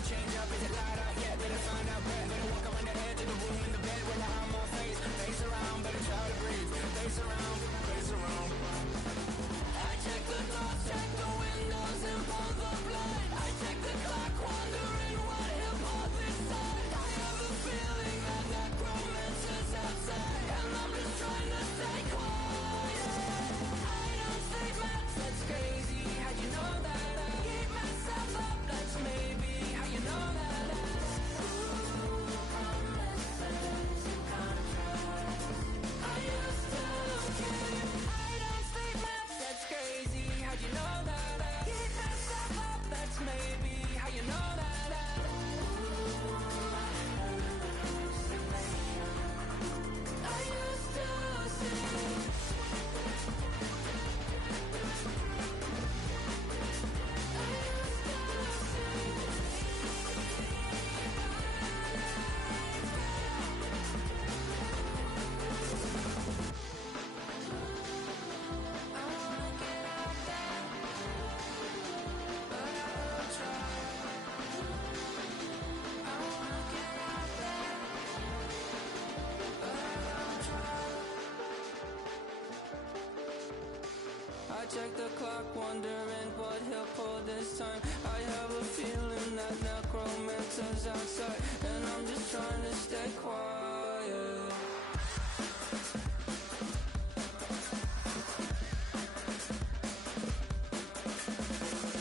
gonna change up? Is it light out yet? Better find out where. Better walk around the edge of the room in the bed where I'm on face. Face around, better try to breathe. Face around, face around. I check the doors, check the windows and pull the blind. I check the clock, wondering what he'll pull this time. I have a feeling that necromancer's outside, and I'm just trying to stay quiet. I don't take maps, that's crazy. How'd you know that? I keep myself up, that's maybe how you know that. Ooh, promises and contracts. I used to keep. I don't take maps, that's crazy. How'd you know that? I keep myself up, that's maybe how you know that. Ooh, my hallucination. I used to see. I check the clock, wondering what he'll pull this time. I have a feeling that necromancer's outside, and I'm just trying to stay quiet.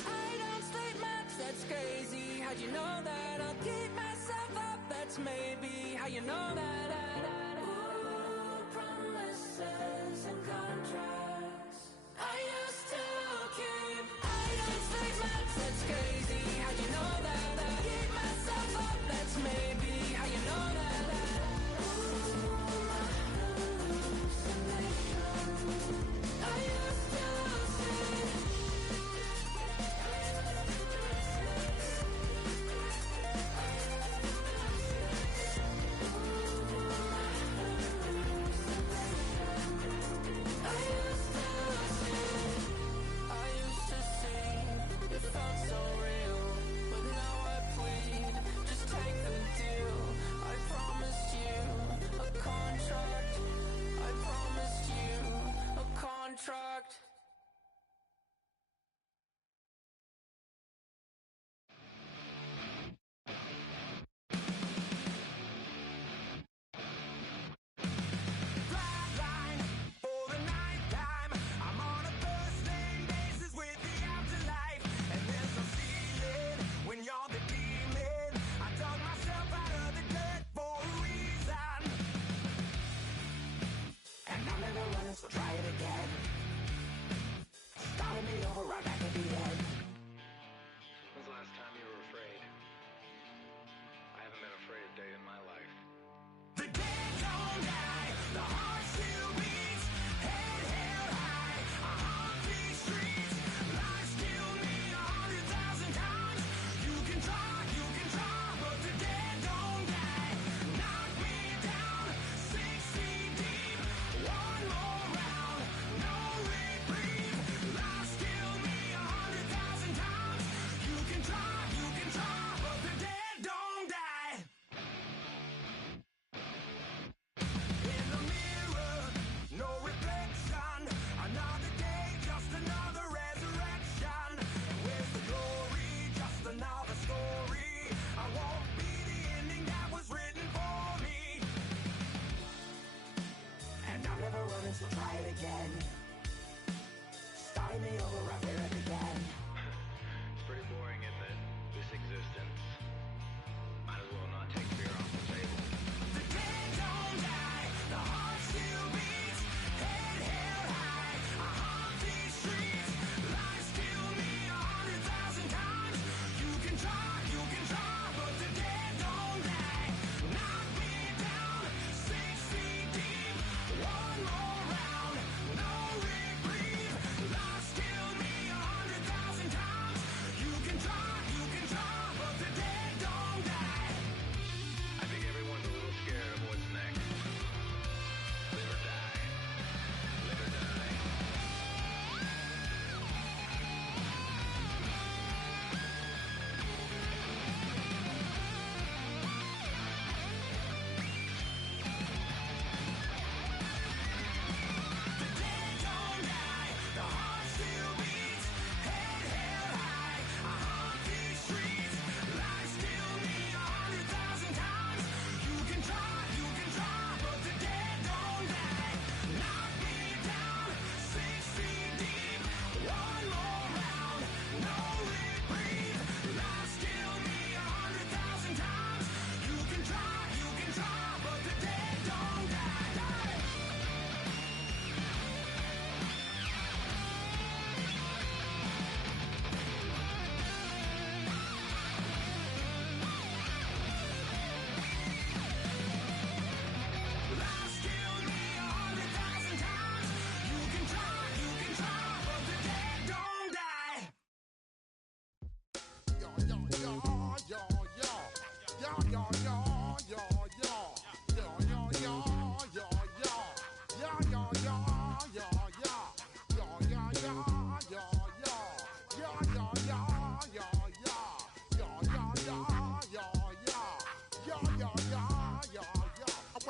I don't sleep much, that's crazy. How'd you know that? I'll keep myself up, that's maybe how you know that. Ooh, promises and contracts. I used to keep. I don't sleep much, that's crazy. How'd you know that? I keep myself up, that's maybe how you know that. Ooh, my hallucination. I used to see. Ooh, my hallucination. I used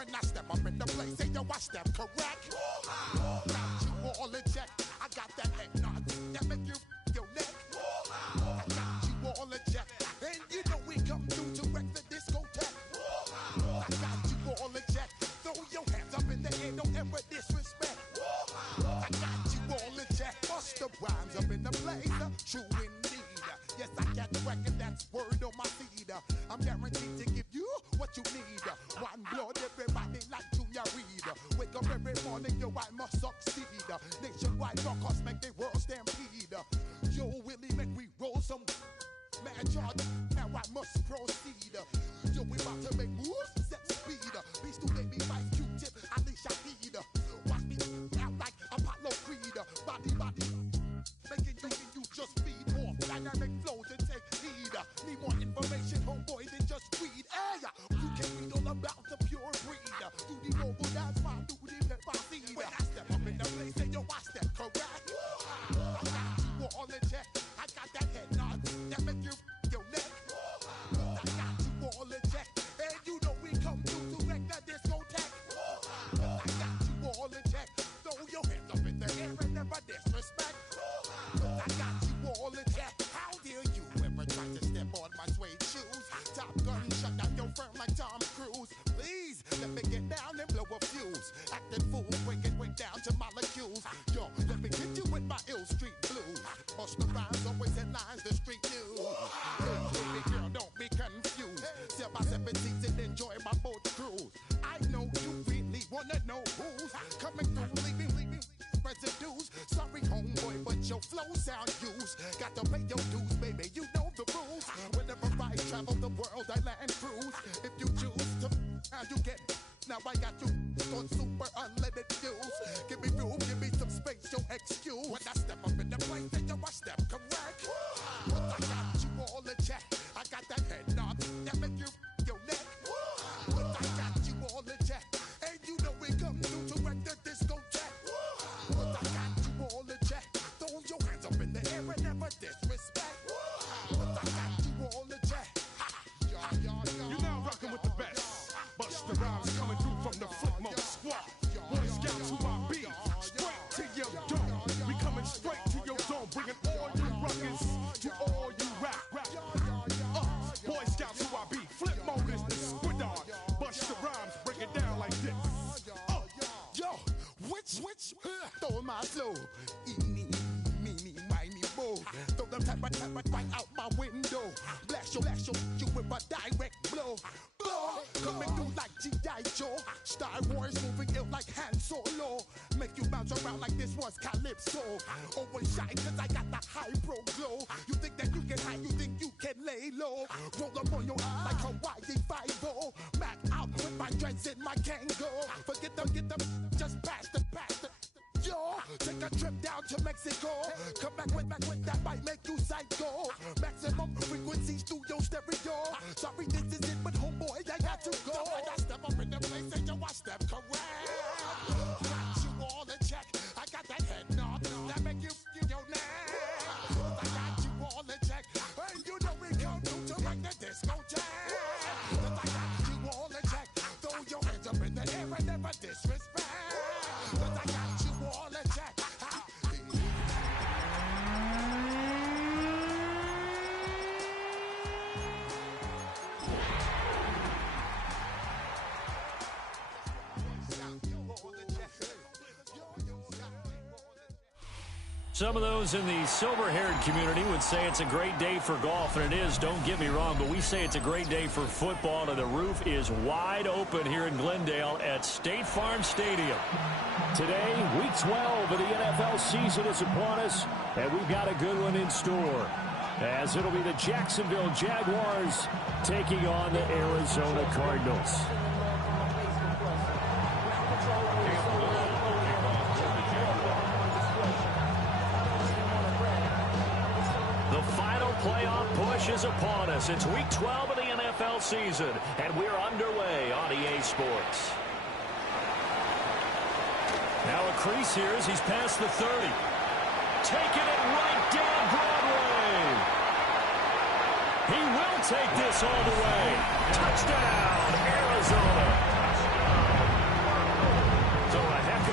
When I step up in the place, say yo, I step correct. Got you all in check. I got that head nod that make you your neck. I got you all in check. And you know we come through to wreck the discotheque. I got you all in check. Throw your hands up in the air, don't ever disrespect. I got you all in check. Bust the rhymes up in the place, true indeed. Yes, I got the record, that's word on my feed. I'm guaranteed to give you what you need. One blood, everybody like Junior Reed. Wake up every morning, yo, I must succeed. Nationwide rockers make the world stampede. Yo, Willie, make we roll some mad charge. Now I must proceed. Yo, we about to make moves, set speed. Beast to baby, Vice Q-Tip, Ali Shaheed. Watch me out like Apollo Creed. Body, making you just feed off dynamic flows and take heed. Need more information, homeboy, than just read. Hey, you can read all about the pure breed. Do the noble dance, fine, do the pepper seed. When I step up in the place, say yo, I step correct. I got you all in check. I got that head nod that make you your neck. I got you all in check. And you know we come through to wreck the discotheque. I got you all in check. Throw your hands up in the air and never disrespect. I got you all in check. How dare you ever try to step on my suede shoes? Top Gun shut down your firm like Tom Cruise. Please let me get down and blow a fuse. Acting fool, break it way down to molecules. Yo, let me hit you with my ill street blues. Bust the rhymes, always headlines, the street news. Hey, baby girl, don't be confused. 7 by 17 and enjoy my boat cruise. I know you really wanna know who's coming through, leaving residues. Sorry, homeboy, but your flow sound used. Got to pay your dues, baby, you know the rules. Whenever I travel the world, I land cruise. If you choose to, how you get. Now I got you on super unlimited views. Give me room, give me some space, your excuse. When I step up in the place, then I step correct. But I got you all in check. I got that head nod that make you your neck. But I got you all in check. And you know we come through to wreck the discotheque. But I got you all in check. Throw your hands up in the air and never disrespect. But I got you all in check. You're now rocking with the best. Bust the rhymes coming through from the Flipmode Squad. Boy Scouts who I be. Straight to your dome. We coming straight to your dome. Bringing all you ruckus to all you rap. Boy Scouts who I be. Flipmode is the squid on. Bust the rhymes, break it down like this. Yo, which, throw my flow. Eeny, meeny, miny, mo. Throw them type right out my window. Blast you with a direct blow. Coming through like G.I. Joe. Star Wars moving ill like Han Solo. Make you bounce around like this was Calypso. Always shine cause I got the high pro glow. You think that you can hide, you think you can lay low. Roll up on your eye like Hawaii 5-0. Mac out with my dreads in my Kango. Forget them, get them, just pass the. Yo, take a trip down to Mexico. Come back with that might make you psycho. Maximum frequency studio stereo. Sorry, this is it, but homeboy, I got to go. When I step up in the place, and yo, I step correct. Got you all in check. I got that head nod that make you your neck. I got you all in check. And you know we come through to like the discotheque. I got you all in check. Throw your hands up in the air and never disrespect. I got you all in check. Some of those in the silver-haired community would say it's a great day for golf, and it is, don't get me wrong, but we say it's a great day for football, and the roof is wide open here in Glendale at State Farm Stadium. Today, Week 12 of the NFL season is upon us, and we've got a good one in store, as it'll be the Jacksonville Jaguars taking on the Arizona Cardinals. Playoff push is upon us. It's Week 12 of the NFL season, and we're underway on EA Sports. Now a crease here as he's past the 30. Taking it right down Broadway. He will take this all the way. Touchdown, Arizona.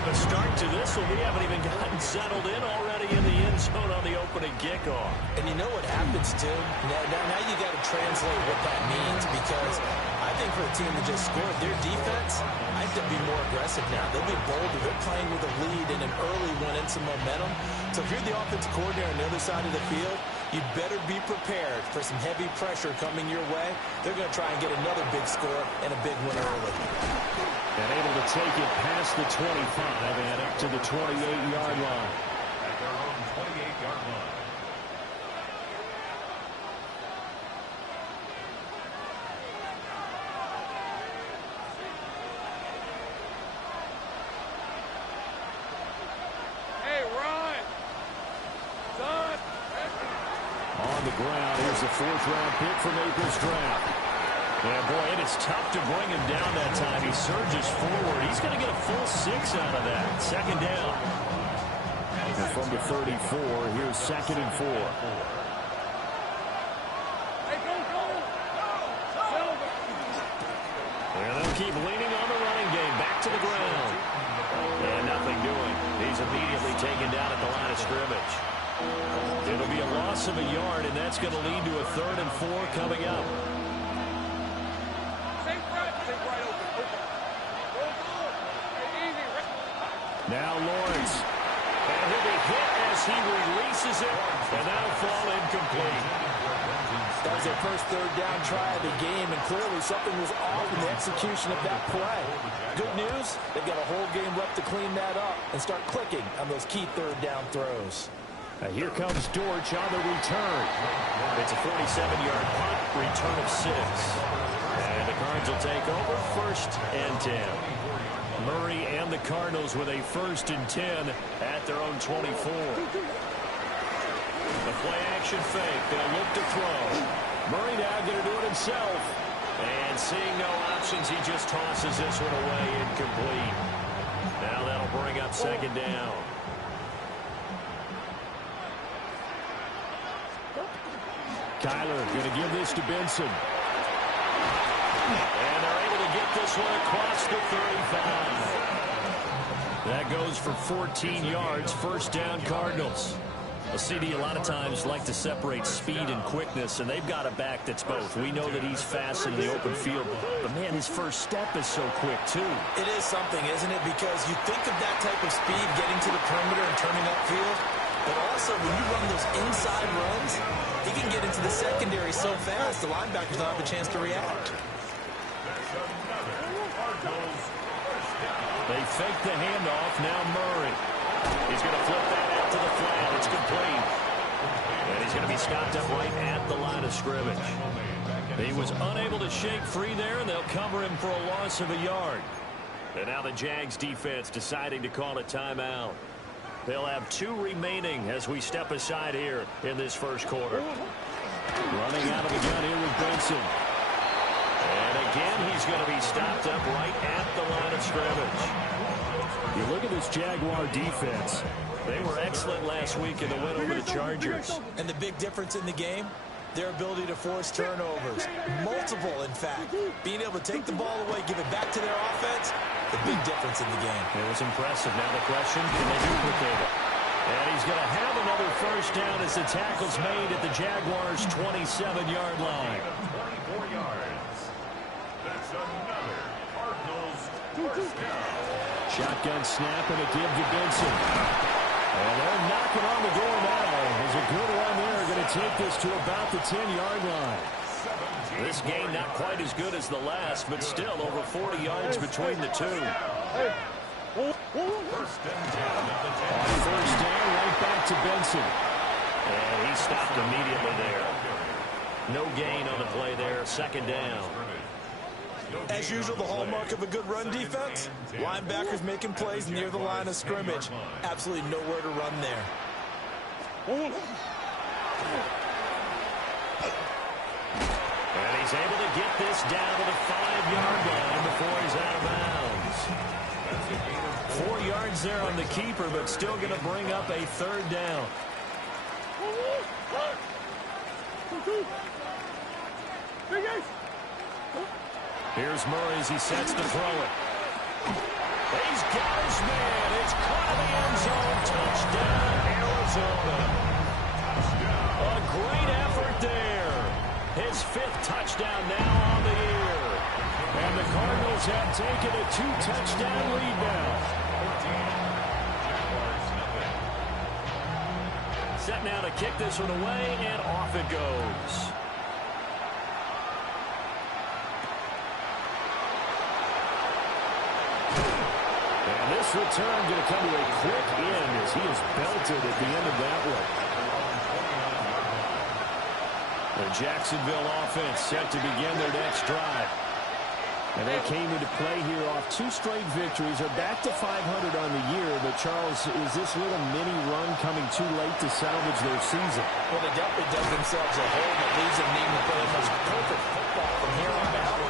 of a start to this one. We haven't even gotten settled in already in the end zone on the opening kickoff. And you know what happens, too? Now you got to translate what that means, because I think for a team that just scored, their defense, I have to be more aggressive now. They'll be bolder. They're playing with a lead and an early one and some momentum. So if you're the offensive coordinator on the other side of the field, you better be prepared for some heavy pressure coming your way. They're going to try and get another big score and a big win early. And able to take it past the 25 and up to the 28-yard line. At their own 28-yard line. On the ground, here's the fourth-round pick from April's draft. Yeah, boy, it is tough to bring him down that time. He surges forward. He's going to get a full 6 out of that. Second down. And from the 34, here's 2nd and 4. And they'll keep leaning on the running game. Back to the ground. And nothing doing. He's immediately taken down at the line of scrimmage. It'll be a loss of a yard, and that's going to lead to a 3rd and 4 coming up. Now Lawrence. And he'll be hit as he releases it, and that'll fall incomplete. That was their first 3rd down try of the game, and clearly something was off in the execution of that play. Good news, they've got a whole game left to clean that up and start clicking on those key 3rd down throws. Here comes Dortch on the return. It's a 47-yard punt, return of 6. And the Cards will take over 1st and 10. Murray and the Cardinals with a 1st and 10 at their own 24. The play action fake. They'll look to throw. Murray now going to do it himself. And seeing no options, he just tosses this one away incomplete. Now that'll bring up 2nd down. Kyler going to give this to Benson. And they're able to get this one across the 35. That goes for 14 yards. 1st down, Cardinals. Well, CD, a lot of times like to separate speed and quickness, and they've got a back that's both. We know that he's fast in the open field, but man, his first step is so quick, too. It is something, isn't it? Because you think of that type of speed getting to the perimeter and turning upfield, but also when you run those inside runs, he can get into the secondary so fast, the linebackers don't have a chance to react. They fake the handoff. Now Murray. He's going to flip that out to the flat. It's complete. And he's going to be stopped up right at the line of scrimmage. He was unable to shake free there, and they'll cover him for a loss of a yard. And now the Jags defense deciding to call a timeout. They'll have 2 remaining as we step aside here in this first quarter. Running out of the gun here with Benson. And again, he's going to be stopped up right at the line of scrimmage. You look at this Jaguar defense. They were excellent last week in the win over the Chargers. And the big difference in the game, their ability to force turnovers. Multiple, in fact. Being able to take the ball away, give it back to their offense, the big difference in the game. It was impressive. Now the question, can they duplicate it? And he's going to have another 1st down as the tackle's made at the Jaguars' 27-yard line. 24 yards. That's another Cardinals 1st down. Shotgun snap and a give to Benson. And they're knocking on the door now. There's a good one there. Going to take this to about the 10-yard line. This game not quite as good as the last, but still over 40 yards between the two. 1st and 10 at the 10. On 1st down, right back to Benson. And he stopped immediately there. No gain on the play there. 2nd down. As usual, the hallmark of a good run defense, linebackers making plays near the line of scrimmage. Absolutely nowhere to run there. And he's able to get this down to the 5-yard line before he's out of bounds. 4 yards there on the keeper, but still going to bring up a 3rd down. Here's Murray as he sets to throw it. He's got his man. It's caught in the end zone. Touchdown, Arizona. A great effort there. His 5th touchdown now on the year. And the Cardinals have taken a 2-touchdown lead now. Set now to kick this one away, and off it goes. And this return going to come to a quick end as he is belted at the end of that one. The Jacksonville offense set to begin their next drive. And they came into play here off 2 straight victories. Are back to 500 on the year. But, Charles, is this little mini run coming too late to salvage their season? Well, they definitely dug themselves a hole that leaves them needing to play almost perfect football from here on out.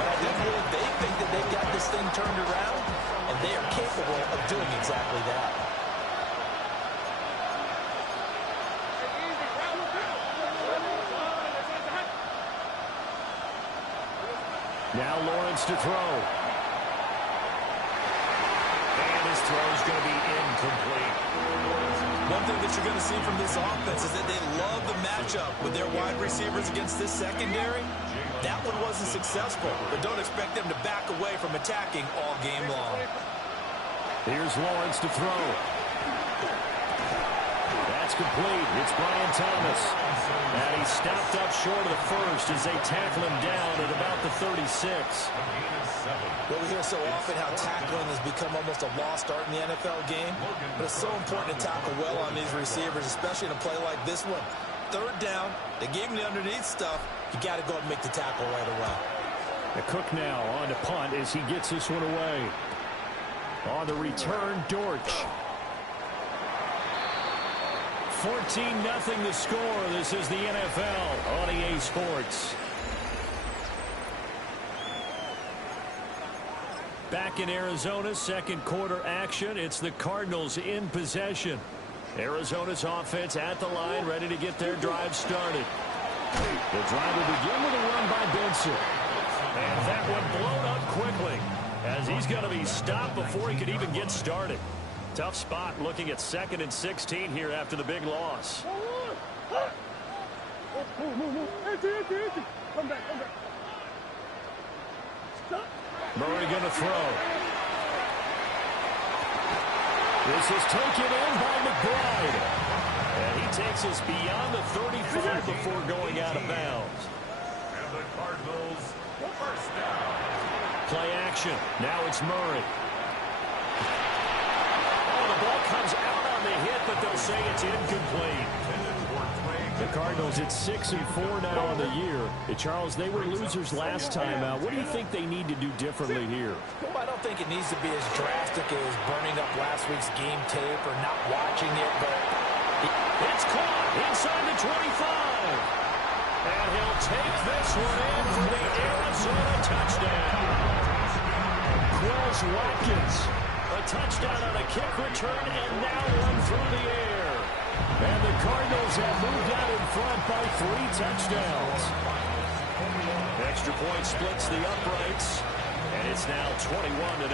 But I think really they think that they've got this thing turned around, and they are capable of doing exactly that. Now Lawrence to throw. And his throw is going to be incomplete. One thing that you're going to see from this offense is that they love the matchup with their wide receivers against this secondary. That one wasn't successful, but don't expect them to back away from attacking all game long. Here's Lawrence to throw. That's complete. It's Brian Thomas. And he's stopped up short of the first as they tackle him down at about the 36. Well, we hear so often how tackling has become almost a lost art in the NFL game, but it's so important to tackle well on these receivers, especially in a play like this one. 3rd down, they gave him the underneath stuff. You got to go and make the tackle right away. The Cook now on to punt as he gets this one away. On the return, Dortch. 14-0 the score. This is the NFL on EA Sports. Back in Arizona, 2nd quarter action. It's the Cardinals in possession. Arizona's offense at the line, ready to get their drive started. The drive will begin with a run by Benson. And that one blown up quickly as he's going to be stopped before he could even get started. Tough spot looking at 2nd and 16 here after the big loss. Murray going to throw. This is taken in by McBride. And he takes us beyond the 35 before going out of bounds. And the Cardinals, first down. Play action. Now it's Murray. Oh, the ball comes out on the hit, but they'll say it's incomplete. The Cardinals at 6-4 now on the year. Charles, they were losers last time out. What do you think they need to do differently here? Well, I don't think it needs to be as drastic as burning up last week's game tape or not watching it, but it's caught inside the 25. And he'll take this one in for the Arizona touchdown. Quez Watkins, a touchdown on a kick return, and now one through the air. And the Cardinals have moved out in front by 3 touchdowns. Extra point splits the uprights, and it's now 21-0.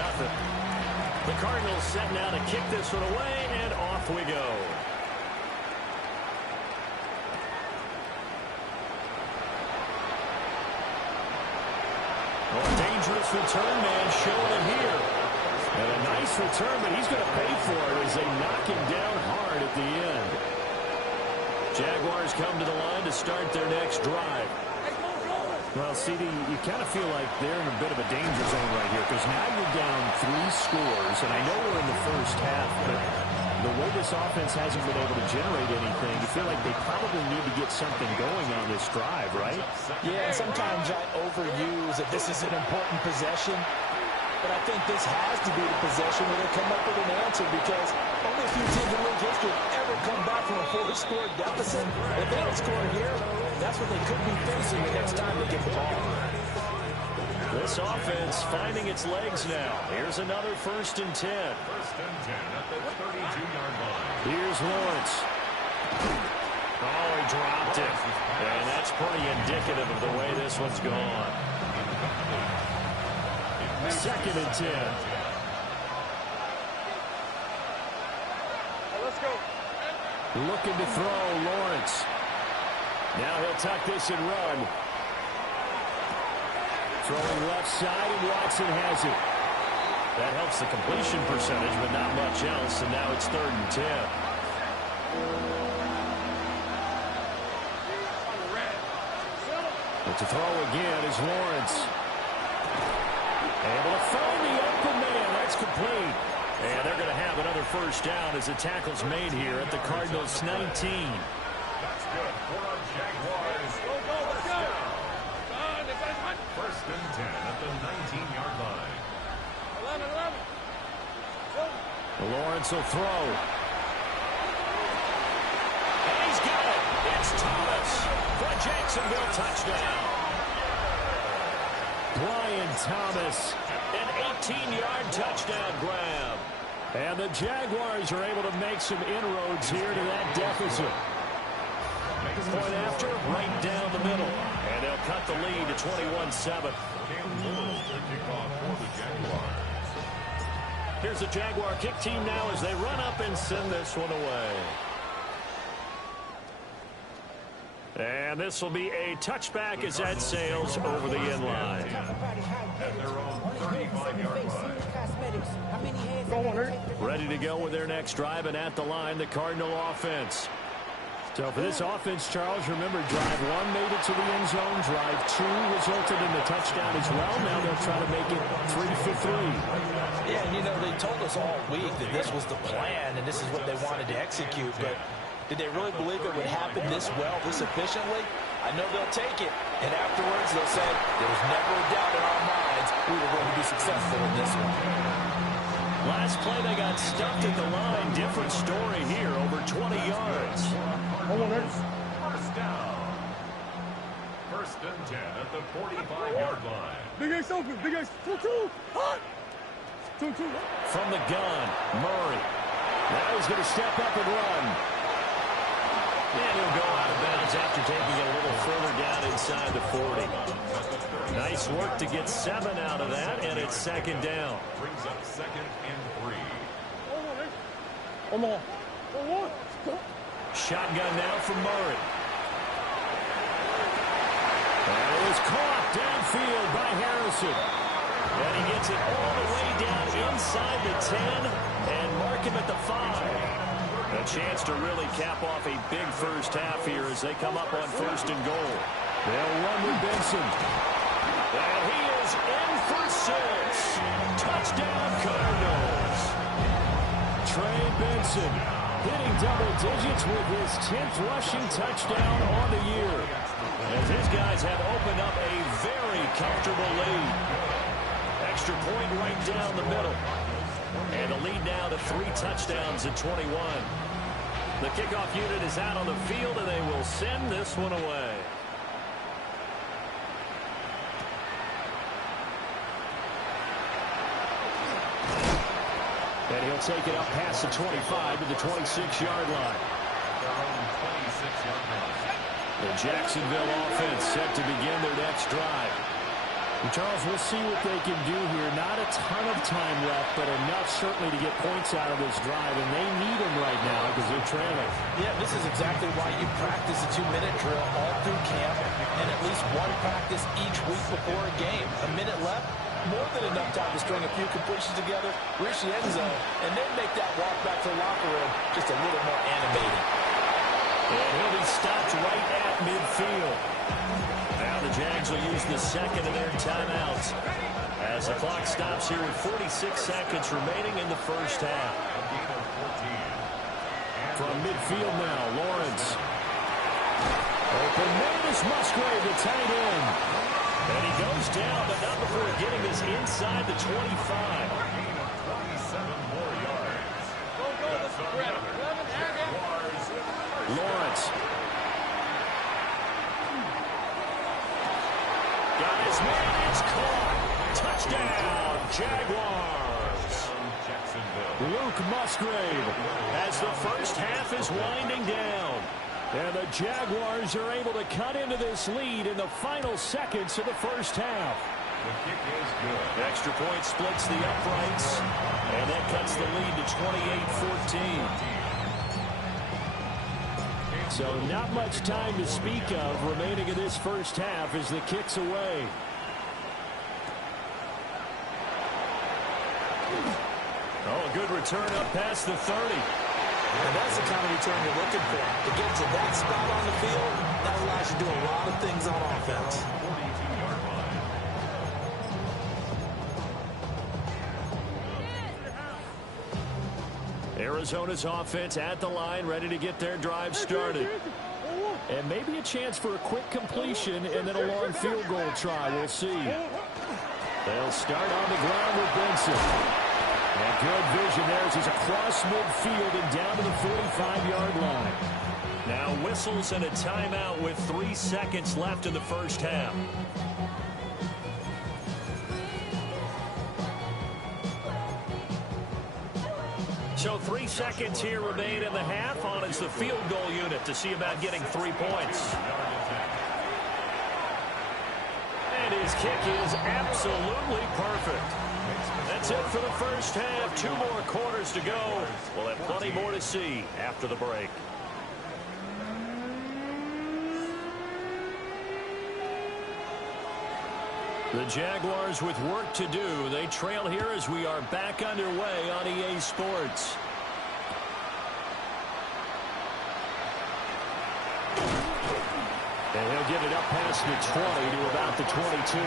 The Cardinals set now to kick this one away, and off we go. Well, a dangerous return man showing it here. And a nice return, but he's going to pay for it as they knock him down hard at the end. Jaguars come to the line to start their next drive. Well, CD, you kind of feel like they're in a bit of a danger zone right here because now you're down 3 scores, and I know we're in the first half, but the way this offense hasn't been able to generate anything, you feel like they probably need to get something going on this drive, right? yeah, and sometimes I overuse that this is an important possession. But I think this has to be the possession where they come up with an answer because only a few teams in league history have ever come back from a 4-score deficit. If they don't score here, that's what they could be facing the next time they get the ball. This offense finding its legs now. Here's another 1st and 10. 1st and 10 at the 32-yard line. Here's Lawrence. Oh, he dropped it. And that's pretty indicative of the way this one's gone. 2nd and 10. Looking to throw, Lawrence. Now he'll tuck this and run. Throwing left side, and Watson has it. That helps the completion percentage, but not much else, and now it's 3rd and 10. But to throw again is Lawrence. Able to find the open man. That's complete. And they're going to have another first down as the tackle's made here at the Cardinals' 19. That's good for our Jaguars. Let's go. First and 10 at the 19-yard line. 11. Lawrence will throw. And he's got it. It's Thomas for a Jacksonville touchdown. Brian Thomas. An 18-yard touchdown grab. And the Jaguars are able to make some inroads here to that deficit. Point after, right down the middle. And they'll cut the lead to 21-7. Here's the Jaguar kick team now as they run up and send this one away. And this will be a touchback as that sails over the end line. At their own 35-yard line. Ready to go with their next drive, and at the line, the Cardinal offense. So for this offense, Charles, remember, drive 1 made it to the end zone. Drive 2 resulted in the touchdown as well. Now they'll try to make it 3 for 3. Yeah, and they told us all week that this was the plan and this is what they wanted to execute, but did they really believe it would happen this well, this efficiently? I know they'll take it, and afterwards they'll say, there was never a doubt in our minds we were going to be successful in this one. Last play, they got stuffed at the line. Different story here, over 20 yards. First down. First and 10 at the 45-yard line. Big X open. Big X. 2-2. Hot. 2-2. From the gun, Murray. Now he's going to step up and run. And he'll go out of bounds after taking it a little further down inside the 40. Nice work to get 7 out of that, and it's 2nd down. Brings up 2nd and 3. Come on. Shotgun now from Murray. And it was caught downfield by Harrison. And he gets it all the way down inside the 10 and mark him at the 5. A chance to really cap off a big first half here as they come up on 1st and goal. They'll run with Benson. And he is in for 6. Touchdown Cardinals. Trey Benson hitting double digits with his 10th rushing touchdown on the year. As his guys have opened up a very comfortable lead. Extra point right down the middle. And the lead now to 3 touchdowns at 21. The kickoff unit is out on the field, and they will send this one away. And he'll take it up past the 25 to the 26-yard line. The Jacksonville offense set to begin their next drive. And Charles, we'll see what they can do here. Not a ton of time left, but enough certainly to get points out of this drive, and they need them right now because they're trailing. Yeah, this is exactly why you practice a 2-minute drill all through camp and at least one practice each week before a game. A minute left, more than enough time to string a few completions together, reach the end zone, and then make that walk back to the locker room just a little more animated. And he'll be stopped right at midfield. Now the Jags will use the second of their timeouts as the clock stops here with 46 seconds remaining in the first half. From midfield now, Lawrence. Open man is Musgrave, the tight end. And he goes down, but not before getting this inside the 25. 27 more yards. Lawrence. Got his man, it's caught. Touchdown, Jaguars. Luke Musgrave. As the first half is winding down. And the Jaguars are able to cut into this lead in the final seconds of the first half. The kick is good. Extra point splits the uprights, and that cuts the lead to 28-14. So not much time to speak of remaining in this first half as the kick's away. Oh, a good return up past the 30. And that's the kind of return you're looking for. To get to that spot on the field, that allows you to do a lot of things on offense. Arizona's offense at the line, ready to get their drive started. And maybe a chance for a quick completion and then a long field goal try. We'll see. They'll start on the ground with Benson. And good vision there as he's across midfield and down to the 45-yard line. Now whistles and a timeout with 3 seconds left in the first half. So 3 seconds here remain in the half. On is the field goal unit to see about getting 3 points. And his kick is absolutely perfect. That's it for the first half. 2 more quarters to go. We'll have plenty more to see after the break. The Jaguars with work to do. They trail here as we are back underway on EA Sports. And he'll get it up past the 20 to about the 22.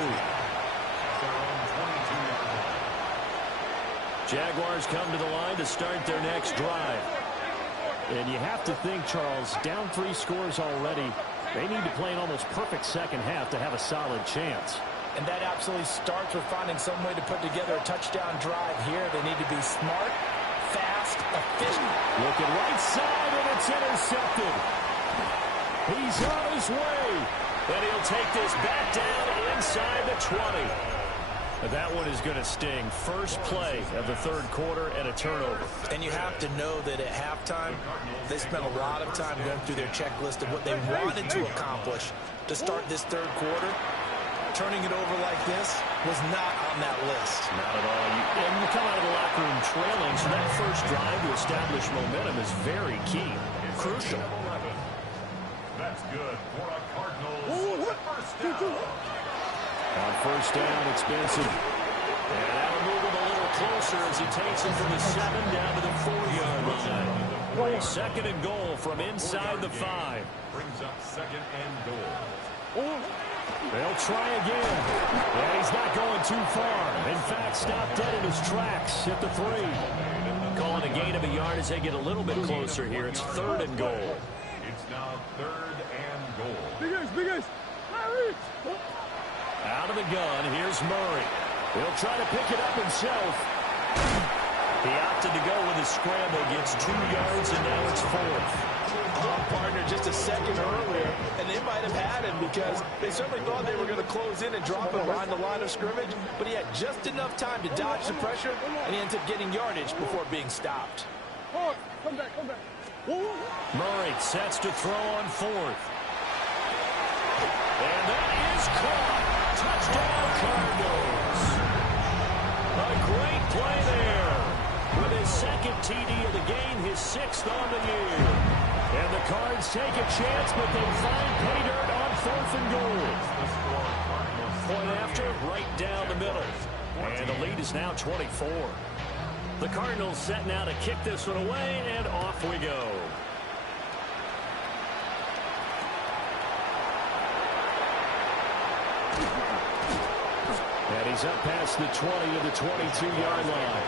Jaguars come to the line to start their next drive. And you have to think, Charles, down 3 scores already. They need to play an almost perfect second half to have a solid chance. And that absolutely starts with finding some way to put together a touchdown drive here. They need to be smart, fast, efficient. Looking right side, and it's intercepted. He's on his way. And he'll take this back down inside the 20. That one is going to sting. First play of the third quarter and a turnover. And you have to know that at halftime, they spent a lot of time going through their checklist of what they wanted to accomplish to start this third quarter. Turning it over like this was not on that list. Not at all. And you come out of the locker room trailing, so that first drive to establish momentum is very key. Crucial. That's good for a Cardinals first down. On first down, it's Benson. And that'll move him a little closer as he takes him from the 7 down to the 4-yard line. Second and goal from inside the 5. Brings up second and goal. They'll try again. And he's not going too far. In fact, stopped dead in his tracks at the 3. Calling a gain of a yard as they get a little bit closer here. It's third and goal. It's now third and goal. Big guys. Out of the gun, here's Murray. He'll try to pick it up himself. He opted to go with a scramble, gets 2 yards, and now it's 4th. Partner just a second earlier, and they might have had him because they certainly thought they were going to close in and drop him behind the line of scrimmage, but he had just enough time to dodge the pressure, and he ends up getting yardage before being stopped. Come back. Murray sets to throw on 4th. And that is caught. Touchdown, Cardinals. A great play there. With his second TD of the game, his 6th on the year. And the Cards take a chance, but they find pay dirt on 4th and goal. Point after, right down the middle. And the lead is now 24. The Cardinals set now to kick this one away, and off we go. And he's up past the 20 to the 22-yard line.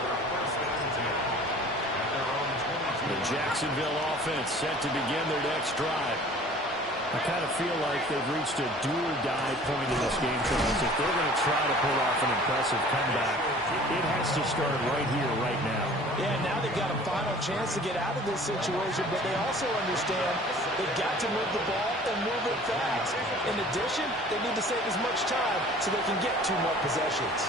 The Jacksonville offense set to begin their next drive. I kind of feel like they've reached a do-or-die point in this game, Charles. If they're going to try to pull off an impressive comeback, it has to start right here, right now. Yeah, now they've got a final chance to get out of this situation, but they also understand they've got to move the ball and move it fast. In addition, they need to save as much time so they can get 2 more possessions.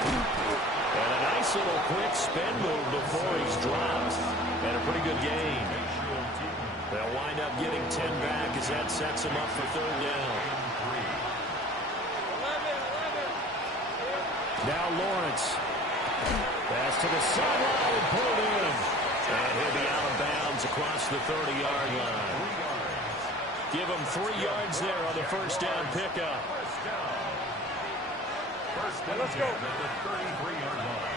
And a nice little quick spin move before he's dropped. And a pretty good gain. They'll wind up getting 10 back as that sets him up for third down. Now Lawrence. Pass to the sideline and pulled in. And he'll be out of bounds across the 30-yard line. Give him 3 yards there on the first down pickup. Let's go.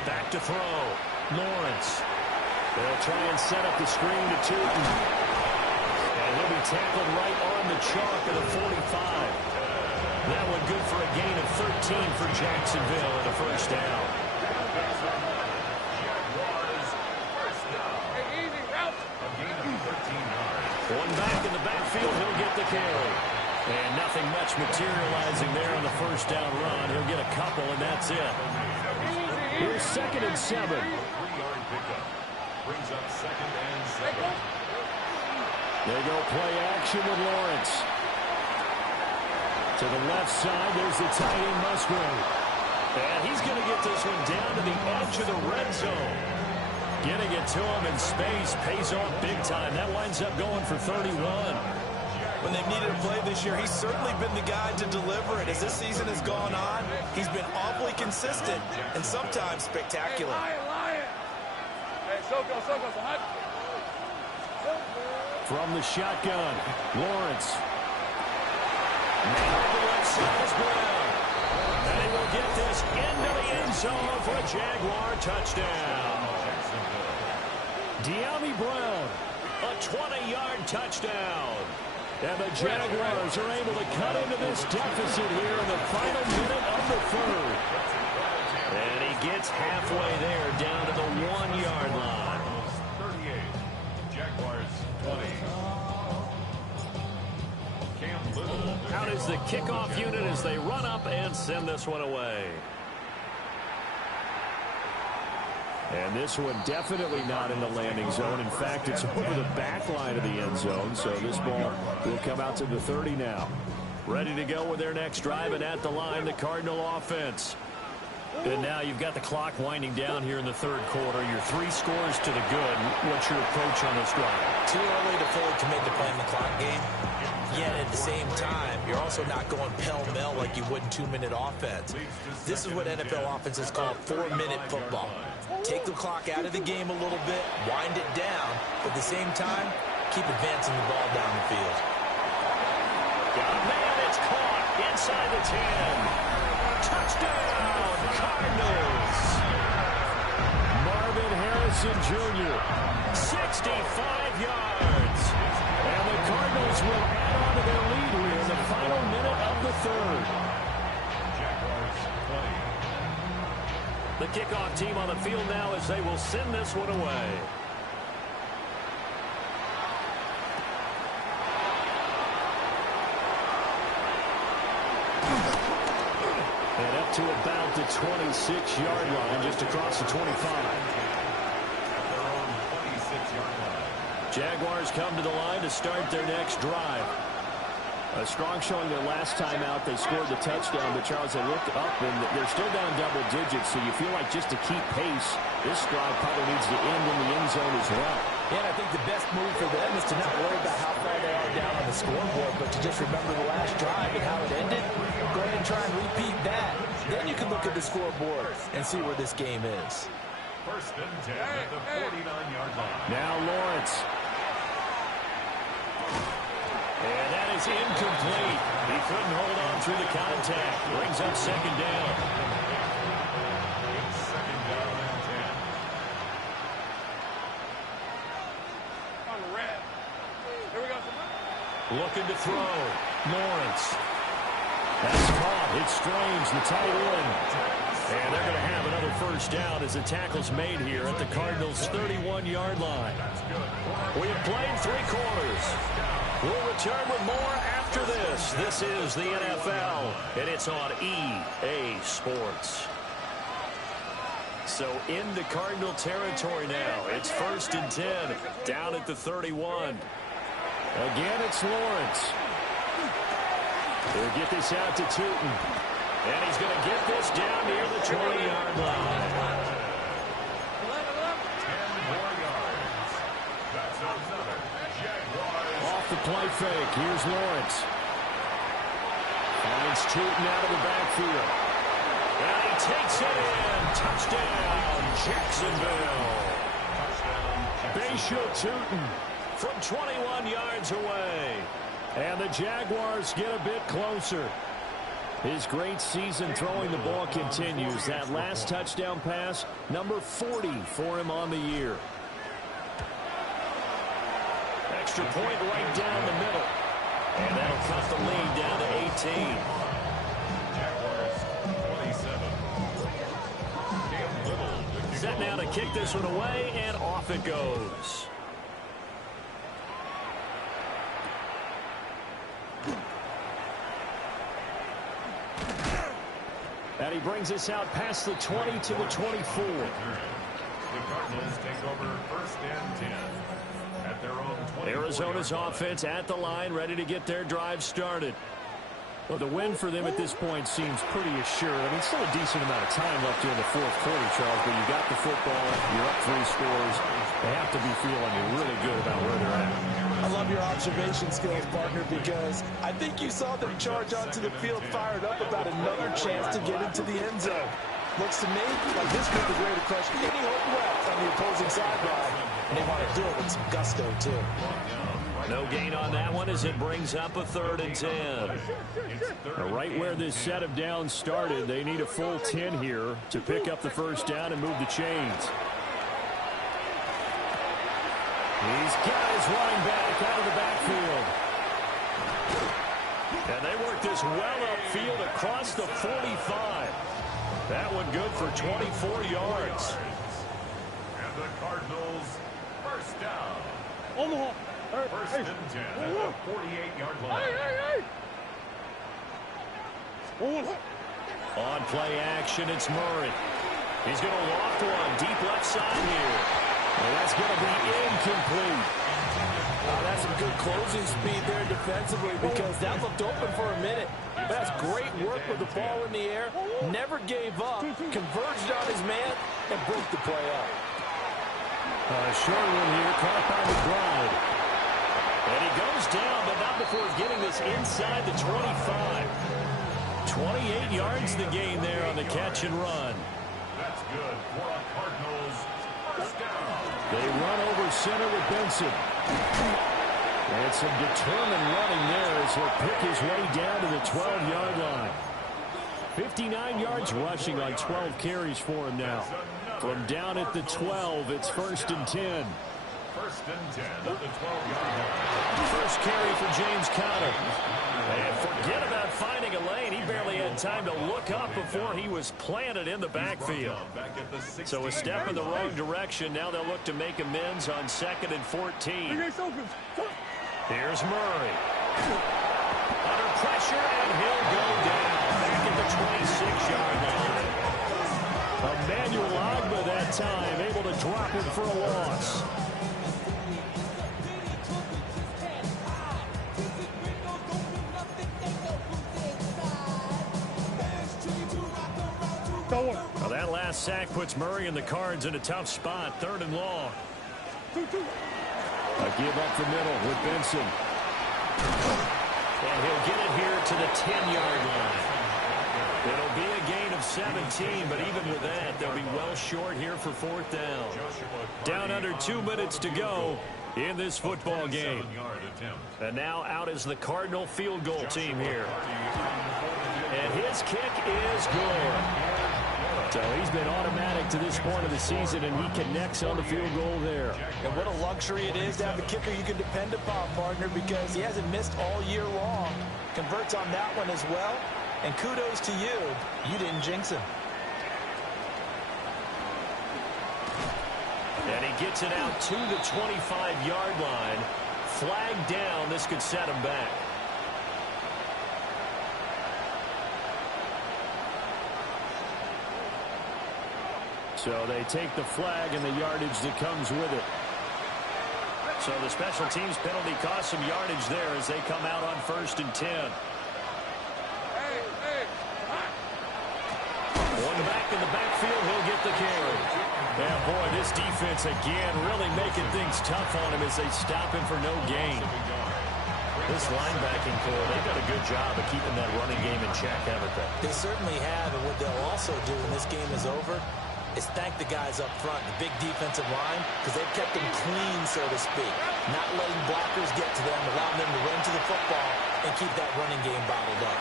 Back to throw. Lawrence. They'll try and set up the screen to Tootin. And he'll be tackled right on the chalk of the 45. That one good for a gain of 13 for Jacksonville and a first down. One back in the backfield, he'll get the carry. And nothing much materializing there on the first down run. He'll get a couple, and that's it. Here's 2nd and 7. Brings up 2nd and 7. They go play action with Lawrence. To the left side, there's the tight end Musgrave. And he's going to get this one down to the edge of the red zone. Getting it to him in space pays off big time. That winds up going for 31. When they've needed a play this year, he's certainly been the guy to deliver it. As this season has gone on, he's been awfully consistent and sometimes spectacular. From the shotgun, Lawrence. Now the left side is Brown. And he will get this into the end zone for a Jaguar touchdown. De'Ami Brown. A 20-yard touchdown. And the Jaguars are able to cut into this deficit here in the final minute of the third. And he gets halfway there down to the 1-yard line. 38. Jaguars 20. Cam Little. Out is the kickoff unit as they run up and send this one away. And this one definitely not in the landing zone. In fact, it's over the back line of the end zone. So this ball will come out to the 30 now. Ready to go with their next drive, and at the line, the Cardinal offense. And now you've got the clock winding down here in the third quarter. Your 3 scores to the good. What's your approach on this drive? Too early to fully commit to playing the clock game. Yet at the same time, you're also not going pell-mell like you would in 2-minute offense. This is what NFL offenses call 4-minute football. Take the clock out of the game a little bit, wind it down, but at the same time, keep advancing the ball down the field. Got a man, it's caught inside the 10. Touchdown, Cardinals. Marvin Harrison Jr. 65 yards. And the Cardinals will add on to their lead here in the final minute of the third. Jaguars 20. The kickoff team on the field now as they will send this one away. And up to about the 26-yard line, just across the 25. Their own 26-yard line. Jaguars come to the line to start their next drive. A strong showing their last time out. They scored the touchdown, but Charles, they looked up, and they're still down double digits, so you feel like just to keep pace, this drive probably needs to end in the end zone as well. Yeah, and I think the best move for them is to not worry about how far they are down on the scoreboard, but to just remember the last drive and how it ended. Go ahead and try and repeat that. Then you can look at the scoreboard and see where this game is. 1st and 10 at the 49-yard line. Now Lawrence. And that is incomplete. He couldn't hold on through the contact. Brings up 2nd down. It's 2nd down and 10. Looking to throw. Lawrence. That's caught. It's Strange, the tight end. And they're going to have another first down as the tackle's made here at the Cardinals' 31-yard line. We have played 3 quarters. We'll return with more after this. This is the NFL, and it's on EA Sports. So into Cardinal territory now. It's 1st and 10, down at the 31. Again, it's Lawrence. They'll get this out to Tootin. And he's going to get this down near the 20-yard line. 10 more yards. That's another Jaguars. Off the play fake. Here's Lawrence. Finds Tootin out of the backfield. And he takes it in. Touchdown, Jacksonville. Touchdown, Bashal Tutin from 21 yards away. And the Jaguars get a bit closer. His great season throwing the ball continues. That last touchdown pass, number 40 for him on the year. Extra point right down the middle. And that'll cut the lead down to 18. Jaguars 27. Set now to kick this one away, and off it goes. And he brings us out past the 20 to the 24. The Cardinals take over first and 10 at their own 20. Arizona's offense at the line, ready to get their drive started. Well, the win for them at this point seems pretty assured. I mean, still a decent amount of time left here in the fourth quarter, Charles, but you got the football, you're up 3 scores. They have to be feeling really good about where they're at. I love your observation skills, partner, because I think you saw them charge onto the field fired up about another chance to get into the end zone. Looks to me like this group is ready to crush any hope left on the opposing sideline, and they want to do it with some gusto, too. No gain on that one as it brings up a 3rd and 10. Right where this set of downs started, they need a full 10 here to pick up the first down and move the chains. He's got his running back out of the backfield. And they work this well upfield across the 45. That one good for 24 yards. And the Cardinals first down. First and 10 at the 48-yard line. On play action, it's Murray. He's going to loft one deep left side here. And that's going to be incomplete. That's some good closing speed there defensively because that looked open for a minute. That's great work with the ball in the air. Never gave up, converged on his man, and broke the play up. Short one here, caught by McBride. And he goes down, but not before getting this inside the 25. 28 yards the gain there on the catch and run. That's good for a Cardinals first down. They run over center with Benson. And some determined running there as he'll pick his way down to the 12-yard line. 59 yards rushing on 12 carries for him now. From down at the 12, it's 1st and 10. First and 10 at the 12-yard line. First carry for James Conner. And forget about finding a lane. He barely had time to look up before he was planted in the backfield. So a step in the wrong direction. Now they'll look to make amends on 2nd and 14. Here's Murray. Under pressure, and he'll go down back at the 26-yard line. Emmanuel Agba that time able to drop him for a loss. Well, that last sack puts Murray and the Cards in a tough spot. 3rd and long. A give up the middle with Benson. And he'll get it here to the 10-yard line. It'll be a gain of 17, but even with that, they'll be well short here for 4th down. Down under 2 minutes to go in this football game. And now out is the Cardinal field goal team here. And his kick is good. So he's been automatic to this point of the season, and he connects on the field goal there. And what a luxury it is to have a kicker you can depend upon, partner, because he hasn't missed all year long. Converts on that one as well. And kudos to you. You didn't jinx him. And he gets it out to the 25-yard line. Flag down. This could set him back. So they take the flag and the yardage that comes with it. So the special teams penalty costs some yardage there as they come out on 1st and 10. One back in the backfield, he'll get the carry. Yeah, boy, this defense again really making things tough on him as they stop him for no gain. This linebacking core, they've done a good job of keeping that running game in check, haven't they? They certainly have, and what they'll also do when this game is over, is thank the guys up front, the big defensive line, because they've kept them clean, so to speak. Not letting blockers get to them, allowing them to run to the football and keep that running game bottled up.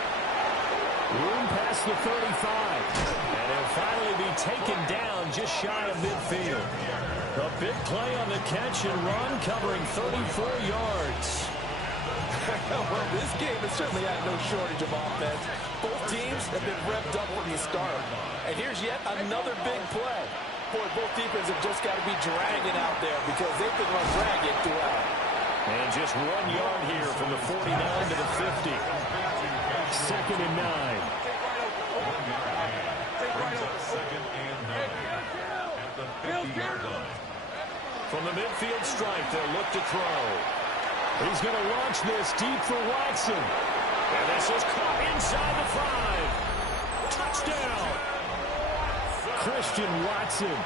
Room past the 35. And he'll finally be taken down just shy of midfield. A big play on the catch and run, covering 34 yards. Well, this game has certainly had no shortage of offense. Both teams have been revved up from the start. And here's yet another big play. Boy, both defenses have just got to be dragging out there because they've been run ragged throughout. And just 1 yard here from the 49 to the 50. 2nd and 9. From the midfield stripe, they'll look to throw. He's going to launch this deep for Watson. And this is caught inside the 5. Touchdown. Christian Watson,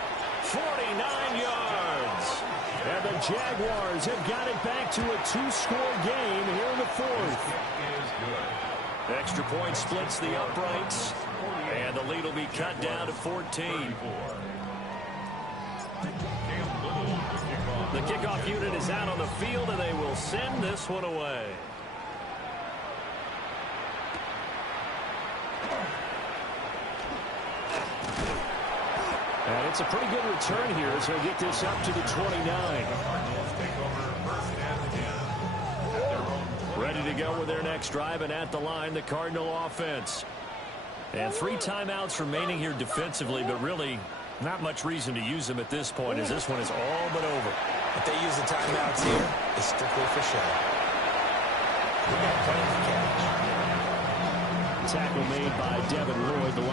49 yards. And the Jaguars have got it back to a 2-score game here in the 4th. Extra point splits the uprights. And the lead will be cut down to 14. The kickoff unit is out on the field, and they will send this one away. And it's a pretty good return here as he'll get this up to the 29. Ready to go with their next drive, and at the line, the Cardinal offense. And 3 timeouts remaining here defensively, but really not much reason to use them at this point, as this one is all but over. If they use the timeouts here, it's strictly for show. Tackle made by Devin Lloyd. The line